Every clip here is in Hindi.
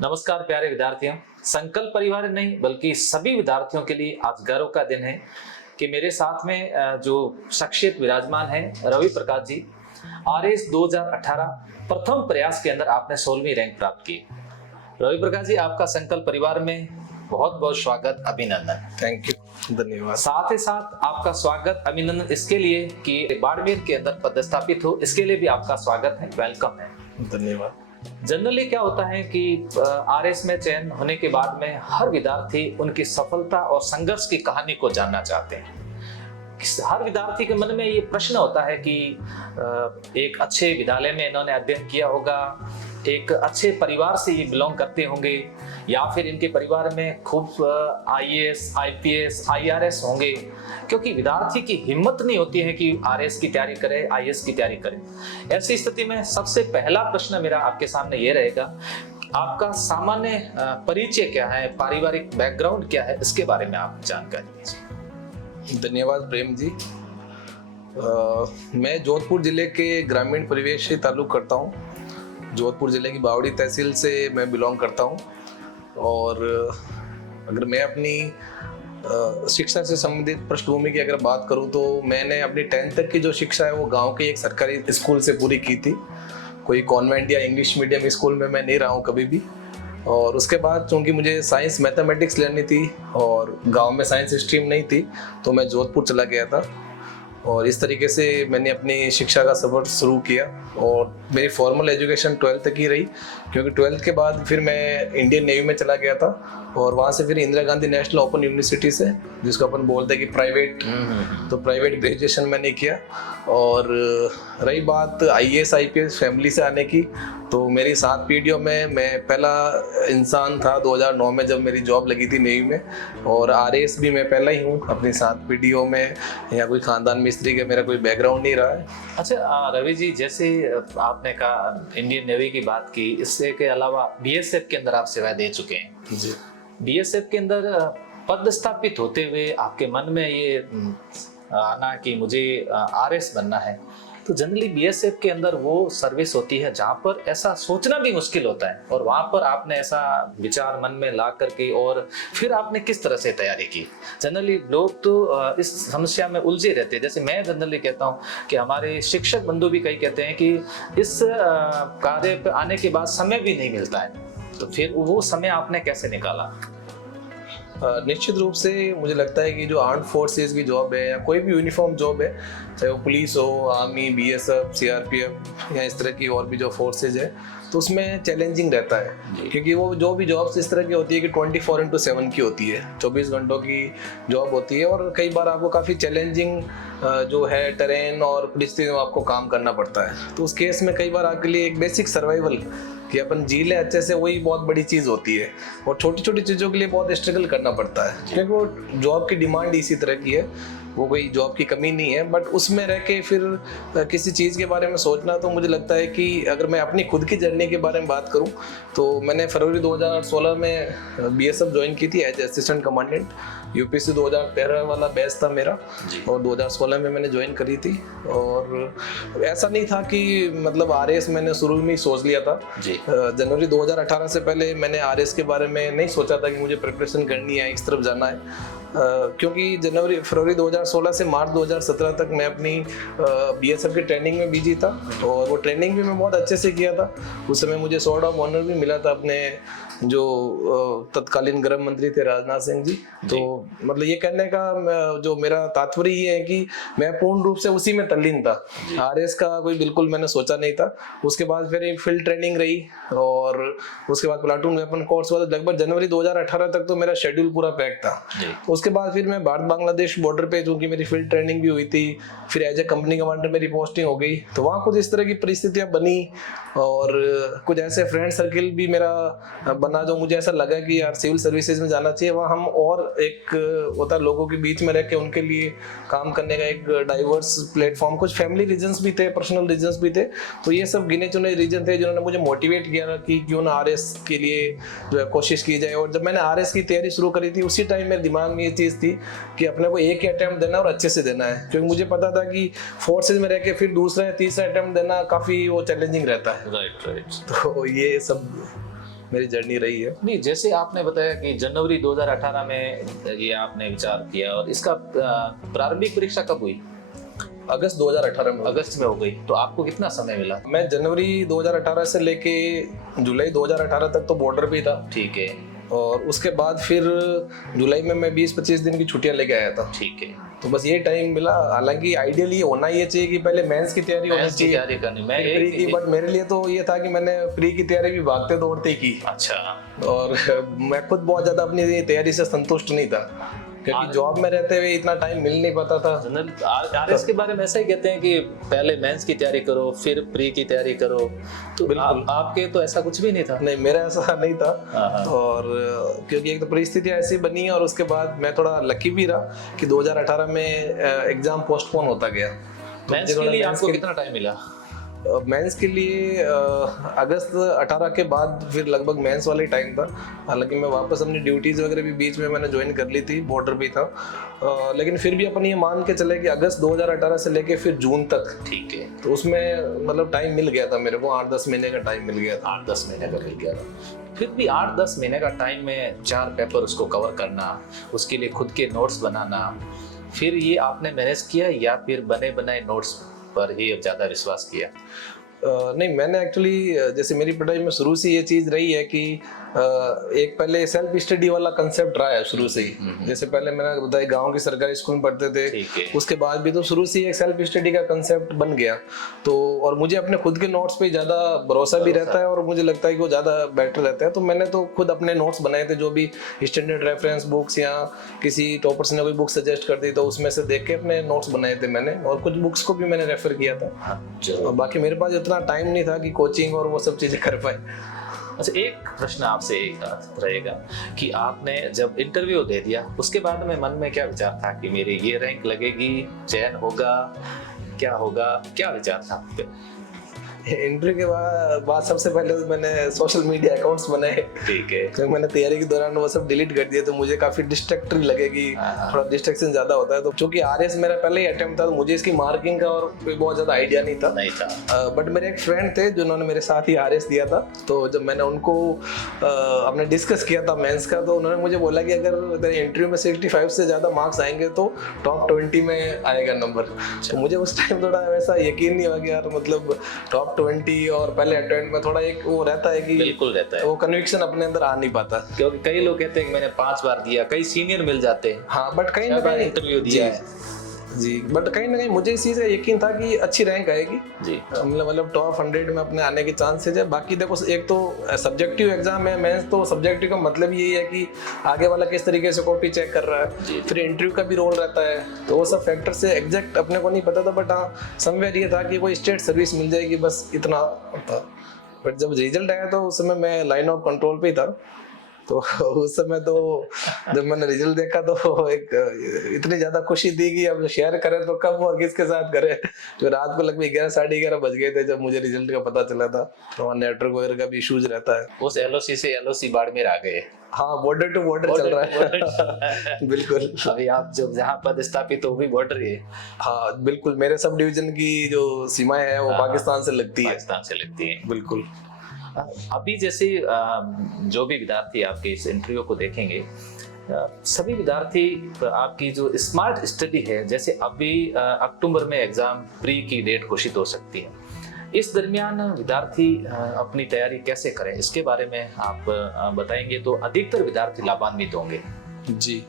नमस्कार प्यारे विद्यार्थियों। संकल्प परिवार नहीं बल्कि सभी विद्यार्थियों के लिए आज गर्व का दिन है कि मेरे साथ में जो शख्सियत विराजमान है रवि प्रकाश जी। आरएस 2018 प्रथम प्रयास के अंदर आपने 16वीं रैंक प्राप्त की। रवि प्रकाश जी, आपका संकल्प परिवार में बहुत बहुत स्वागत, अभिनंदन। थैंक यू, धन्यवाद। साथ ही साथ आपका स्वागत अभिनंदन इसके लिए कि बाड़मेर के अंदर पदस्थापित हो, इसके लिए भी आपका स्वागत है, वेलकम है। धन्यवाद। जनरली क्या होता है कि आरएस में चयन होने के बाद में हर विद्यार्थी उनकी सफलता और संघर्ष की कहानी को जानना चाहते हैं। हर विद्यार्थी के मन में ये प्रश्न होता है कि एक अच्छे विद्यालय में इन्होंने अध्ययन किया होगा, एक अच्छे परिवार से ये बिलोंग करते होंगे, या फिर इनके परिवार में खूब आईएएस, आईपीएस, आईआरएस होंगे। क्योंकि विद्यार्थी की हिम्मत नहीं होती है कि आरएस की तैयारी करे, आईएएस की तैयारी करे। ऐसी स्थिति में सबसे पहला प्रश्न मेरा आपके सामने ये रहेगा, आपका सामान्य परिचय क्या है, पारिवारिक बैकग्राउंड क्या है, इसके बारे में आप जानकारी दीजिए। धन्यवाद प्रेम जी। मैं जोधपुर जिले के ग्रामीण परिवेश से ताल्लुक़ करता हूँ। जोधपुर जिले की बावड़ी तहसील से मैं बिलोंग करता हूँ। और अगर मैं अपनी शिक्षा से संबंधित पृष्ठभूमि की अगर बात करूँ तो मैंने अपनी 10th तक की जो शिक्षा है वो गांव के एक सरकारी स्कूल से पूरी की थी। कोई कॉन्वेंट या इंग्लिश मीडियम स्कूल में मैं नहीं रहा हूँ कभी भी। और उसके बाद चूँकि मुझे साइंस मैथमेटिक्स लेनी थी और गांव में साइंस स्ट्रीम नहीं थी तो मैं जोधपुर चला गया था। और इस तरीके से मैंने अपनी शिक्षा का सफ़र शुरू किया और मेरी फॉर्मल एजुकेशन 12th तक ही रही, क्योंकि 12th के बाद फिर मैं इंडियन नेवी में चला गया था और वहाँ से फिर Indira Gandhi national open university से, जिसको अपन बोलते हैं कि प्राइवेट, तो प्राइवेट ग्रेजुएशन मैंने किया। और रही बात आईएएस आईपीएस फैमिली से आने की, तो मेरी 7 पीढ़ियों में मैं पहला इंसान था 2009 में जब मेरी जॉब लगी थी नेवी में। और आरएएस भी मैं पहला ही हूँ अपनी 7 पीढ़ियों में, या कोई खानदान मिस्त्री का मेरा कोई बैकग्राउंड नहीं रहा है। अच्छा रवि जी, जैसे आपने कहा इंडियन नेवी की बात की, इससे के अलावा बीएसएफ के अंदर आप सेवाएं दे चुके हैं जी। बीएसएफ के अंदर पदस्थापित होते हुए आपके मन में ये आना कि मुझे आरएस बनना है, तो जनरली बीएसएफ के अंदर वो सर्विस होती है जहाँ पर ऐसा सोचना भी मुश्किल होता है, और वहाँ पर आपने ऐसा विचार मन में ला करके और फिर आपने किस तरह से तैयारी की? जनरली लोग तो इस समस्या में उलझे रहते हैं। जैसे मैं जनरली कहता हूँ कि हमारे शिक्षक बंधु भी कई कहते हैं कि इस कार्य पर आने के बाद समय भी नहीं मिलता है, तो फिर वो समय आपने कैसे निकाला? निश्चित रूप से मुझे लगता है कि जो आर्म्ड फोर्सेस की जॉब है या कोई भी यूनिफॉर्म जॉब है, चाहे वो पुलिस हो, आर्मी, बीएसएफ, सीआरपीएफ या इस तरह की और भी जो फोर्सेज है, तो उसमें चैलेंजिंग रहता है। क्योंकि वो जो भी जॉब्स इस तरह की होती है कि 24/7 की होती है, 24 घंटों की जॉब होती है। और कई बार आपको काफ़ी चैलेंजिंग जो है टेरेन और परिस्थितियों में आपको काम करना पड़ता है। तो उस केस में कई बार आपके लिए एक बेसिक सर्वाइवल कि अपन जी ले अच्छे से, वही बहुत बड़ी चीज़ होती है। और छोटी छोटी चीज़ों के लिए बहुत स्ट्रगल करना पड़ता है, क्योंकि वो जॉब की डिमांड इसी तरह की है, वो कोई जॉब की कमी नहीं है। बट उसमें रह के फिर किसी चीज़ के बारे में सोचना, तो मुझे लगता है कि अगर मैं अपनी खुद की जर्नी के बारे में बात करूं तो मैंने फरवरी 2016 में बीएसएफ ज्वाइन की थी एज असिस्टेंट कमांडेंट। यूपीसी 2013 वाला बैच था मेरा और 2016 में मैंने ज्वाइन करी थी। और ऐसा नहीं था कि मतलब आरएएस मैंने शुरू में ही सोच लिया था। जनवरी 2018 से पहले मैंने आरएएस के बारे में नहीं सोचा था कि मुझे प्रिपरेशन करनी है, इस तरफ जाना है। क्योंकि फरवरी 2016 से मार्च 2017 तक मैं अपनी बीएसएफ की ट्रेनिंग में बिजी था, और वो ट्रेनिंग भी मैं बहुत अच्छे से किया था। उस समय मुझे स्वॉर्ड ऑफ ऑनर भी मिला था अपने जो तत्कालीन गृह मंत्री थे राजनाथ सिंह जी। तो मतलब ये कहने का जो मेरा तात्पर्य ये है कि मैं पूर्ण रूप से उसी में तल्लीन था। आरएस का कोई बिल्कुल मैंने सोचा नहीं था। उसके बाद फिर एक फील्ड ट्रेनिंग रही और उसके बाद प्लाटून वेपन कोर्स हुआ। लगभग जनवरी 2018 तक तो मेरा शेड्यूल पूरा पैक था। उसके बाद फिर मैं भारत बांग्लादेश बॉर्डर पे, चूंकि मेरी फील्ड ट्रेनिंग भी हुई थी, फिर एज ए कंपनी कमांडर मेरी पोस्टिंग हो गई। तो वहाँ कुछ इस तरह की परिस्थितियाँ बनी और कुछ ऐसे फ्रेंड सर्किल भी मेरा बना जो मुझे ऐसा लगा कि यार सिविल सर्विसेज में जाना चाहिए। वहाँ हम और एक होता लोगों के बीच में रह के उनके लिए काम करने का एक डाइवर्स प्लेटफॉर्म, कुछ फैमिली रीजंस भी थे, पर्सनल रीजंस भी थे। तो ये सब गिने चुने रीजन थे जिन्होंने मुझे मोटिवेट किया कि क्यों ना आरएस के लिए जो है कोशिश की जाए। और जब मैंने आरएस की तैयारी शुरू करी थी उसी टाइम मेरे दिमाग में ये चीज़ थी कि अपने को एक ही अटेम्प्ट देना और अच्छे से देना है, क्योंकि मुझे पता था कि फोर्सेज में रह के फिर दूसरा या तीसरा अटेम्प्ट देना काफ़ी वो चैलेंजिंग रहता है। राइट। तो ये सब मेरी जर्नी रही है। नहीं, जैसे आपने बताया कि जनवरी 2018 में ये आपने विचार किया, और इसका प्रारंभिक परीक्षा कब हुई? अगस्त 2018 में। अगस्त में हो गई, तो आपको कितना समय मिला? मैं जनवरी 2018 से लेके जुलाई 2018 तक तो बॉर्डर पे ही था। ठीक है। और उसके बाद फिर जुलाई में मैं 20-25 दिन की छुट्टियां लेके आया था। ठीक है। तो बस ये टाइम मिला। हालांकि आइडियली होना ये चाहिए कि पहले मेंस की तैयारी होनी मेंस की चाहिए, तैयारी करनी, मैं प्री की, बट मेरे लिए तो ये था कि मैंने प्री की तैयारी भी भागते दौड़ते ही की। अच्छा। और मैं खुद बहुत ज्यादा अपनी तैयारी से संतुष्ट नहीं था, क्योंकि जॉब में रहते हुए इतना टाइम मिल नहीं पाता था। जनरल आरएस के बारे में ऐसा ही कहते हैं कि पहले मेंस की तैयारी करो, फिर प्री की तैयारी करो, तो आपके तो ऐसा कुछ भी नहीं था? नहीं, मेरा ऐसा नहीं था। हाँ। और क्योंकि एक तो परिस्थितियां ऐसी बनी, और उसके बाद मैं थोड़ा लकी भी रहा कि 2018 में एग्जाम पोस्टपोन होता गया। मेंस के लिए आपको कितना टाइम मिला? मेंस के लिए अगस्त 18 के बाद फिर लगभग मेंस वाला ही टाइम था। हालांकि मैं वापस अपनी ड्यूटीज वगैरह भी बीच में मैंने ज्वाइन कर ली थी, बॉर्डर भी था, लेकिन फिर भी अपन ये मान के चले कि अगस्त 2018 से लेके फिर जून तक। ठीक है। तो उसमें मतलब टाइम मिल गया था मेरे को, 8-10 महीने का टाइम मिल गया था। 8-10 महीने का मिल गया था। फिर भी 8-10 महीने का टाइम में 4 पेपर उसको कवर करना, उसके लिए खुद के नोट्स बनाना, फिर ये आपने मैनेज किया या फिर बने बनाए नोट्स पर ही अब ज्यादा विश्वास किया? नहीं, मैंने एक्चुअली जैसे मेरी पढ़ाई में शुरू से ये चीज़ रही है कि एक पहले सेल्फ स्टडी वाला कंसेप्ट रहा है शुरू से ही। जैसे पहले मैंने बताया गांव की सरकारी स्कूल में पढ़ते थे, उसके बाद भी तो शुरू से ही एक सेल्फ स्टडी का कंसेप्ट बन गया। तो और मुझे अपने खुद के नोट्स पे ज़्यादा भरोसा भी रहता है, और मुझे लगता है कि वो ज़्यादा बेटर रहता है। तो मैंने तो खुद अपने नोट्स बनाए थे, जो भी स्टैंडर्ड रेफरेंस बुक्स या किसी टॉपर्स ने कोई बुक सजेस्ट कर दी तो उसमें से देख के अपने नोट्स बनाए थे मैंने, और कुछ बुक्स को भी मैंने रेफर किया था। और बाकी मेरे पास इतना टाइम नहीं था कि कोचिंग और वो सब चीज़ें कर पाए। अच्छा, एक प्रश्न आपसे रहेगा कि आपने जब इंटरव्यू दे दिया, उसके बाद में मन में क्या विचार था कि मेरी ये रैंक लगेगी, चयन होगा, क्या होगा, क्या विचार था आप पे? इंटरव्यू के बाद सबसे पहले तो मैंने सोशल मीडिया अकाउंट्स बनाए। ठीक है। तो मैंने तैयारी के दौरान वो सब डिलीट कर दिए, तो मुझे काफी डिस्ट्रैक्टरी लगेगी, थोड़ा डिस्ट्रैक्शन ज्यादा होता है। तो चूंकि आरएस मेरा पहले ही अटेम्प्ट था, तो मुझे इसकी मार्किंग का और कोई बहुत ज्यादा आइडिया नहीं था। बट मेरे एक फ्रेंड थे जिन्होंने मेरे साथ ही आरएस दिया था। तो जब मैंने उनको हमने डिस्कस किया था मेंस का, तो उन्होंने मुझे बोला कि अगर तेरे इंटरव्यू में 65 से ज्यादा मार्क्स आएंगे तो टॉप 20 में आएगा नंबर। तो मुझे उस टाइम थोड़ा वैसा यकीन नहीं हुआ कि यार मतलब टॉप 20 और पहले अटेम्प्ट में थोड़ा एक वो रहता है कि बिल्कुल रहता है, वो कन्विक्शन अपने अंदर आ नहीं पाता। क्योंकि कई लोग कहते हैं कि मैंने 5 बार दिया, कई सीनियर मिल जाते हैं। हाँ, बट कहीं ना कहीं इंटरव्यू दिया है जी, बट कहीं ना कहीं मुझे इस चीज़ का यकीन था कि अच्छी रैंक आएगी जी। मतलब टॉप 100 में अपने आने के चांसेस है। बाकी देखो, एक तो सब्जेक्टिव एग्जाम है मेंस, तो सब्जेक्टिव का मतलब यही है कि आगे वाला किस तरीके से कॉपी चेक कर रहा है, फिर इंटरव्यू का भी रोल रहता है। तो वो सब फैक्टर से एग्जैक्ट अपने को नहीं पता था, बट हाँ समवेयर ये था कि कोई स्टेट सर्विस मिल जाएगी, बस इतना था। बट जब रिजल्ट आया तो उस समय मैं लाइन ऑफ कंट्रोल पे ही था। तो उस समय तो जब मैंने रिजल्ट देखा तो एक इतनी ज्यादा खुशी थी कि अब शेयर करें तो कब और किसके साथ करें। तो रात को लगभग 11-11:30 बज गए थे जब मुझे रिजल्ट का पता चला था। तो नेटवर्क वगैरह का भी इश्यूज रहता है। उस एलओसी से एलओसी बाड़मेर आ गए। हाँ, बॉर्डर टू बॉर्डर चल रहा है। बिल्कुल। अभी आप जब जहाँ पद स्थापित हो भी बॉर्डर ही है। हाँ बिल्कुल, मेरे सब डिवीजन की जो सीमाएं हैं वो पाकिस्तान से लगती है। पाकिस्तान से लगती है, बिल्कुल। अभी जैसे जो भी विद्यार्थी आपके इस इंटरव्यू को देखेंगे, सभी विद्यार्थी आपकी जो स्मार्ट स्टडी है, जैसे अभी अक्टूबर में एग्जाम प्री की डेट घोषित हो सकती है, इस दरमियान विद्यार्थी अपनी तैयारी कैसे करें, इसके बारे में आप बताएंगे तो अधिकतर विद्यार्थी लाभान्वित होंगे। जी,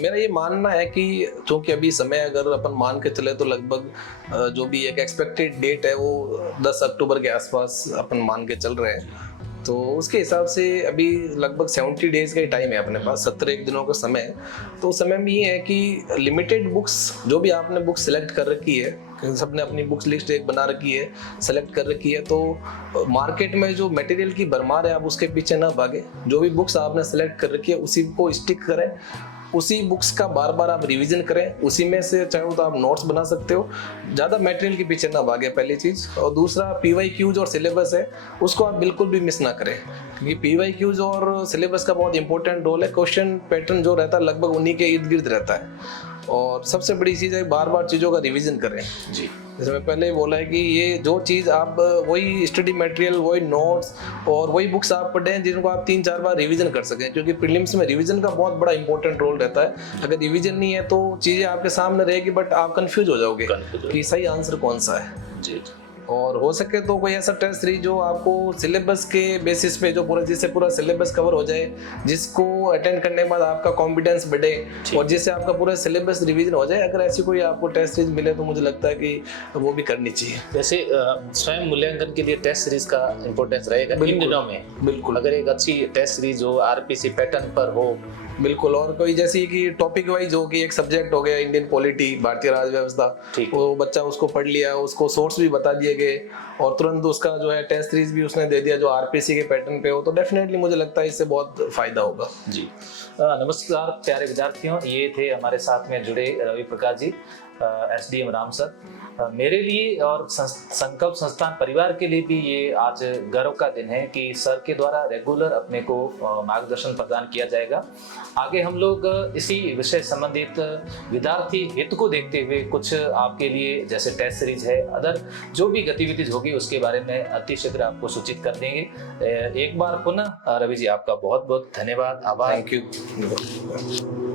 मेरा ये मानना है कि चूंकि अभी समय अगर अपन मान के चले तो लगभग जो भी एक एक्सपेक्टेड डेट है वो 10 अक्टूबर के आसपास अपन मान के चल रहे हैं। तो उसके हिसाब से अभी लगभग 70 डेज का ही टाइम है अपने पास, 17 दिनों का समय है। तो उस समय में ये है कि लिमिटेड बुक्स जो भी आपने बुक सिलेक्ट कर रखी है, सबने अपनी बुक्स लिस्ट एक बना रखी है, सेलेक्ट कर रखी है, तो मार्केट में जो मटेरियल की भरमार है आप उसके पीछे ना भागे। जो भी बुक्स आपने सेलेक्ट कर रखी है उसी को स्टिक करें, उसी बुक्स का बार बार आप रिवीजन करें, उसी में से चाहे तो आप नोट्स बना सकते हो। ज़्यादा मटेरियल के पीछे ना भागे, पहली चीज़। और दूसरा, PYQs और सिलेबस है उसको आप बिल्कुल भी मिस ना करें, क्योंकि PYQs और सिलेबस का बहुत इंपॉर्टेंट रोल है। क्वेश्चन पैटर्न जो रहता है लगभग उन्हीं के इर्द गिर्द रहता है। और सबसे बड़ी चीज़ है बार बार चीज़ों का रिवीजन करें। जी। जैसे मैं पहले ही बोला है कि ये जो चीज़ आप वही स्टडी मटेरियल, वही नोट्स और वही बुक्स आप पढ़ें जिनको आप 3-4 बार रिवीजन कर सकें, क्योंकि प्रीलिम्स में रिवीजन का बहुत बड़ा इंपॉर्टेंट रोल रहता है। अगर रिवीजन नहीं है तो चीज़ें आपके सामने रहेगी बट आप कंफ्यूज हो जाओगे कि सही आंसर कौन सा है। जी। और हो सके तो कोई ऐसा टेस्ट सीरीज जो आपको सिलेबस के बेसिस पे, जो पूरा जिससे पूरा सिलेबस कवर हो जाए, जिसको अटेंड करने के बाद आपका कॉन्फिडेंस बढ़े और जिससे आपका पूरा सिलेबस रिवीजन हो जाए। अगर ऐसी कोई आपको टेस्ट सीरीज मिले तो मुझे लगता है कि वो भी करनी चाहिए। वैसे स्वयं मूल्यांकन के लिए टेस्ट सीरीज का इंपॉर्टेंस रहेगा इन दिनों में। बिल्कुल, अगर एक अच्छी टेस्ट सीरीज जो आरपीसी पैटर्न पर हो। बिल्कुल। और कोई जैसे कि टॉपिक वाइज हो कि एक सब्जेक्ट हो गया इंडियन पॉलिटी, भारतीय राज्य व्यवस्था, वो बच्चा उसको पढ़ लिया, उसको सोर्स भी बता दिए गए और तुरंत उसका जो है टेस्ट सीरीज भी उसने दे दिया जो आरपीसी के पैटर्न पे हो, तो डेफिनेटली मुझे लगता है इससे बहुत फायदा होगा। जी। नमस्कार प्यारे विद्यार्थियों, ये थे हमारे साथ में जुड़े रवि प्रकाश जी, एसडीएम राम सर। मेरे लिए और संकल्प संस्थान परिवार के लिए भी ये आज गर्व का दिन है कि सर के द्वारा रेगुलर अपने को मार्गदर्शन प्रदान किया जाएगा। आगे हम लोग इसी विषय संबंधित विद्यार्थी हित को देखते हुए कुछ आपके लिए जैसे टेस्ट सीरीज है, अदर जो भी गतिविधि होगी उसके बारे में अतिशीघ्र आपको सूचित कर देंगे। एक बार पुनः रवि जी आपका बहुत बहुत धन्यवाद, आभार। Thank you.